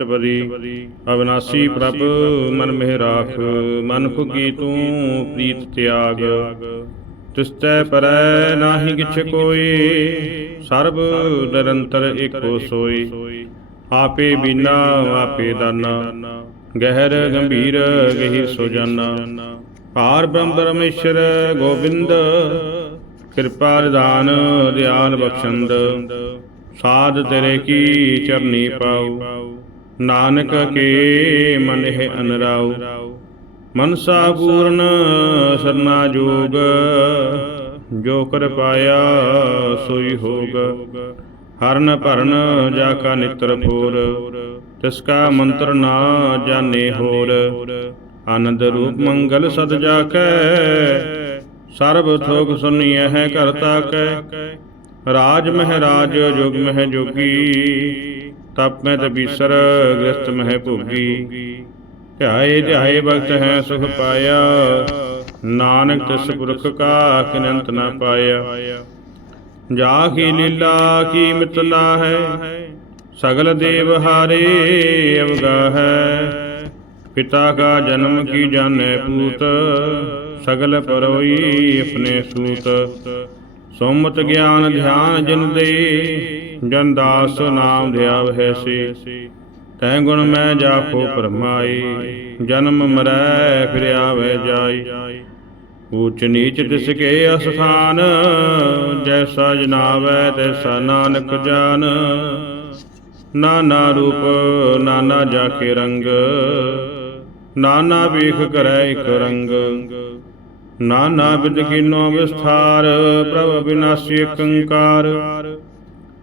ਬਰੀ ਅਵਨਾਸੀ ਪ੍ਰਭ, ਮਨ ਮਿਹ ਰਾਖ, ਮਨ ਫੁਕੀ ਤੂੰ ਪ੍ਰੀਤ ਤਿਆਗ। ਤਿਸਤੈ ਪਰੈ ਨਾਹੀ ਕਿਛ ਕੋਈ, ਸਰਬ ਨਿਰੰਤਰ ਏਕੋ ਸੋਈ। ਆਪੇ ਬੀਨਾ, ਆਪੇ ਦਾਨਾ, ਗਹਿਰ ਗੰਭੀਰ ਗਹਿ ਸੋ ਜਾਨਾ ਪਾਰ ਬ੍ਰਹਮ ਪਰਮੇਸ਼ਰ ਗੋਬਿੰਦ, ਕਿਰਪਾ ਨਿਦਾਨ ਦਿਆਲ ਬਖਸ਼ੰਦ। ਸਾਧ ਤੇਰੇ ਕੀ ਚਰਨੀ ਪਾਉ। ਨਾਨਕ ਕੇ ਮਨ ਹੈ ਅਨਰਾਉ? ਮਨਸਾ ਪੂਰਨ ਸਰਨਾ ਜੋਗ, ਜੋ ਕਰ ਪਾਇਆ ਸੋਈ ਹੋਗ। ਹਰਨ ਭਰਨ ਜਾ ਕਾ ਨਿਤਰ ਫੋਰ ਤਿਸ ਕਾ ਮੰਤਰ ਨਾ ਜਾਣੇ ਹੋਰ। ਆਨੰਦ ਰੂਪ ਮੰਗਲ ਸਦ ਜਾ ਕੈ ਸਰਬ ਥੋਕ ਸੁਨੀਐ ਹੈ ਕਰਤਾ ਕੈ ਰਾਜ ਮਹਿਰਾਜ ਜੁਗ ਮਹਿ ਜੋਗੀ ਤਪ ਮੈਂ ਤਬੀਸਰ ਗ੍ਰਸਤ ਮਹਿ ਭੋਗੀ। ਧਿਆਏ ਧਿਆਏ ਬਖਤ ਹੈ ਸੁਖ ਪਾਇਆ। ਨਾਨਕ ਤਿਸ ਪੁਰਖ ਕਾ ਕਿਨੰਤ ਨਾ ਪਾਇਆ। ਜਾ ਕੀ ਲੀਲਾ ਕੀ ਮਿਤਲਾ ਹੈ। ਸਗਲ ਦੇਵ ਹਾਰੇ ਅਵਗਾ ਹੈ। ਪਿਤਾ ਕਾ ਜਨਮ ਕੀ ਜਾਣੈ ਪੂਤ। ਸਗਲ ਪਰੋਈ ਆਪਣੇ ਸੂਤ। ਸੋਮਤ ਗਿਆਨ ਧਿਆਨ ਜਿਨ ਦੇ। ਜਨ ਦਾਸ ਨਾਮ ਧਿਆਵਹਿ ਸੇ ਤੈ ਗੁਣ ਮੈਂ ਜਾਪੋ ਪਰਮਾਈ ਜਨਮ ਮਰੈ ਫਿਰ ਆਵੇ ਜਾਈ। ਊਚ ਨੀਚ ਤਿਸ ਕੇ ਅਸਥਾਨ ਜੈਸਾ ਜਨਾਵੈ ਤੈਸਾ ਨਾਨਕ ਜਾਨ। ਨਾਨਾ ਰੂਪ ਨਾਨਾ ਜਾ ਕੇ ਰੰਗ। ਨਾਨਾ ਵੇਖ ਕਰੈ ਇਕ ਰੰਗ। ਨਾਨਾ ਵਿਦ ਕੀਨੋ ਵਿਸਥਾਰ ਪ੍ਰਭ ਵਿਨਾਸੀ ਕੰਕਾਰ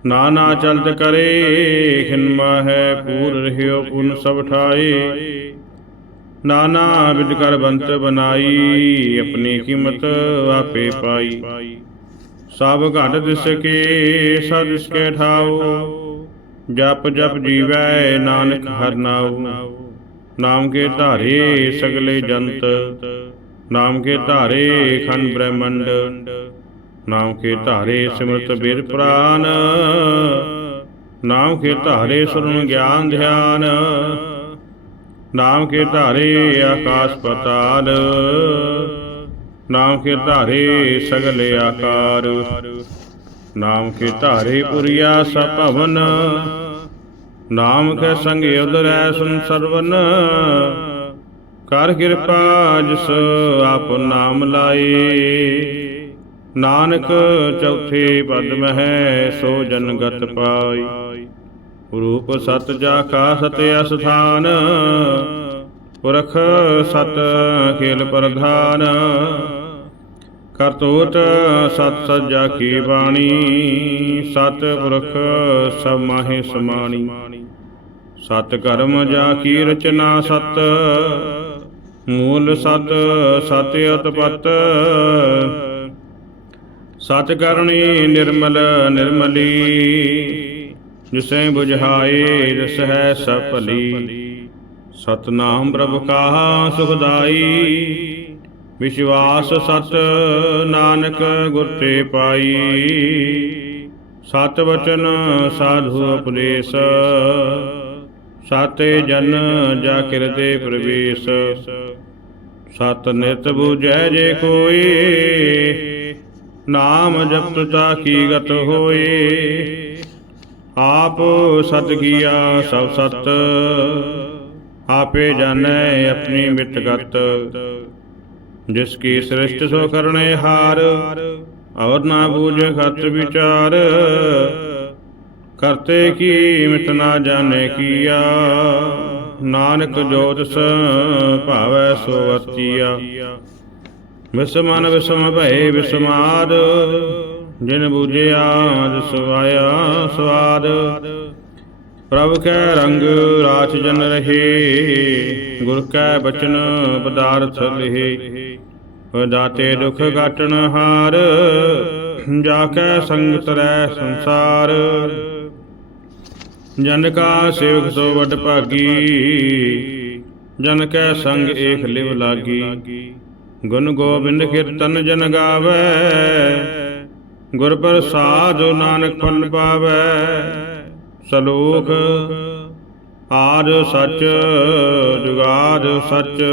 ਨਾਨਾ ਚਲਤ ਕਰੇ ਖਿਨਮਾ ਹੈ ਪੂਰ ਰਹਿਓ ਪੁਨ ਸਭ ਠਾਏ। ਨਾਨਾ ਵਿਦ ਕਰ ਬੰਤ ਬਨਾਈ, ਆਪਣੀ ਕੀਮਤ ਆਪੇ ਪਾਈ। ਸਭ ਘਟ ਦਿਸ ਕੇ ਸਦ ਇਸ ਕੇ ਠਾਓ, ਜਪ ਜਪ ਜੀਵੈ ਨਾਨਕ ਹਰ ਨਾਉ। ਨਾਮ ਕੇ ਧਾਰੇ ਸਗਲੇ ਜੰਤ, ਨਾਮ ਕੇ ਧਾਰੇ ਖੰਡ ਬ੍ਰਹਮੰਡ। ਨਾਮ ਕੇ ਧਾਰੇ ਸਿਮਰਤ ਬੀਰ ਪ੍ਰਾਨ, ਨਾਮ ਕੇ ਧਾਰੇ ਸੁਰਨ ਗਿਆਨ ਧਿਆਨ, ਨਾਮ ਕੇ ਧਾਰੇ ਆਕਾਸ਼ ਪਤਾਲ ਨਾਮ ਕੇ ਧਾਰੇ ਸਗਲੇ ਆਕਾਰ, ਨਾਮ ਕੇ ਧਾਰੇ ਪੁਰੀਆ ਸਭ ਭਵਨ ਨਾਮ ਕੇ ਸੰਗ ਉਦਰੈ ਸੁਨ ਸਰਵਨ, ਕਰ ਕਿਰਪਾ ਜਿਸ ਆਪ ਨਾਮ ਲਾਏ। ਨਾਨਕ ਚੌਥੇ ਪਦ ਮਹਿ ਸੋ ਜਨਗਤ ਪਾਈ। ਰੂਪ ਸਤ ਜਾ ਕਾ ਸਤ ਅਸਥਾਨ, ਪੁਰਖ ਸਤ ਖੇਲ ਪ੍ਰਧਾਨ। ਕਰਤੂਤ ਸਤ ਸਜਾ ਕੀ ਬਾਣੀ, ਸਤ ਪੁਰਖ ਸਭ ਮਾਹੇ ਸਮਾਣੀ। ਸਤ ਕਰਮ ਜਾ ਕੀ ਰਚਨਾ ਸਤ, ਮੂਲ ਸਤ ਸਤ ਅਤਪਤ। ਸਤ ਕਰਨੀ ਨਿਰਮਲ ਨਿਰਮਲੀ, ਜਿਸੈ 부ਝਾਏ ਰਸ ਹੈ ਸਭ ਸਤਨਾਮ ਪ੍ਰਭ ਕਾ ਸੁਖਦਾਈ, ਵਿਸ਼ਵਾਸ ਸਤ ਨਾਨਕ ਗੁਰ ਤੇ ਪਾਈ। ਸਤ ਵਚਨ ਸਾਧੂ ਉਪਦੇਸ਼, ਸਾਤੇ ਜਨ ਜਾ ਕਿਰਦੇ ਪ੍ਰਵੇਸ਼। ਸਤ ਨਿਤ ਬੂਝੈ ਜੇ ਕੋਈ ਨਾਮ ਜਪਤ ਤਾ ਕੀ ਗਤ ਹੋਏ। ਆਪ ਸਤ ਕੀਆ, ਸਭ ਸਤ। ਆਪੇ ਜਾਣੈ ਆਪਣੀ ਮਿਤ ਗਤ। ਜਿਸ ਕੀ ਸ੍ਰਿਸ਼ਟ ਸੋ ਕਰਨੇ ਹਾਰ, ਔਰ ਨਾ ਬੂਝ ਖਤ ਵਿਚਾਰ। ਕਰਤੇ ਕੀ ਮਿਤ ਨਾ ਜਾਣੇ ਕੀਆ, ਨਾਨਕ ਜੋਤਿਸ ਭਾਵੈ ਸੋ ਵਰਤੀਆ ਵਿਸਮਨ ਵਿਸਮ ਭਏ ਵਿਸਮਾਦ, ਜਿਨ ਬੂਝਿਆ ਦਿਸਵਾਇਆ ਸਵਾਦ। ਪ੍ਰਭ ਕੈ ਰੰਗ ਰਾਚ ਜਨ ਰਹੇ, ਗੁਰ ਕੈ ਬਚਨ ਪਦਾਰਥ ਲਿਹੇ। ਦਾਤੇ ਦੁਖ ਘਟਣ ਹਾਰ, ਜਾ ਕੈ ਸੰਗ ਤਰੈ ਸੰਸਾਰ। ਜਨ ਕਾ ਸੇਵਕ ਸੋ ਵਡ ਭਾਗੀ, ਜਨ ਕੈ ਸੰਗ ਏਖ ਲਿਵ ਲਾਗੀ। ਗੁਣ ਗੋਬਿੰਦ ਕੀਰਤਨ ਜਨ ਗਾਵੇ, ਗੁਰ ਪ੍ਰਸਾਦ ਨਾਨਕ ਫਲ ਪਾਵੇ। ਸਲੋਕ, ਆਦ ਸੱਚ, ਜੁਗਾਦ ਸੱਚ,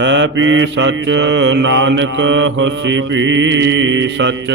ਹੈ ਵੀ ਸੱਚ, ਨਾਨਕ ਹੋਸੀ ਪੀ ਸੱਚ।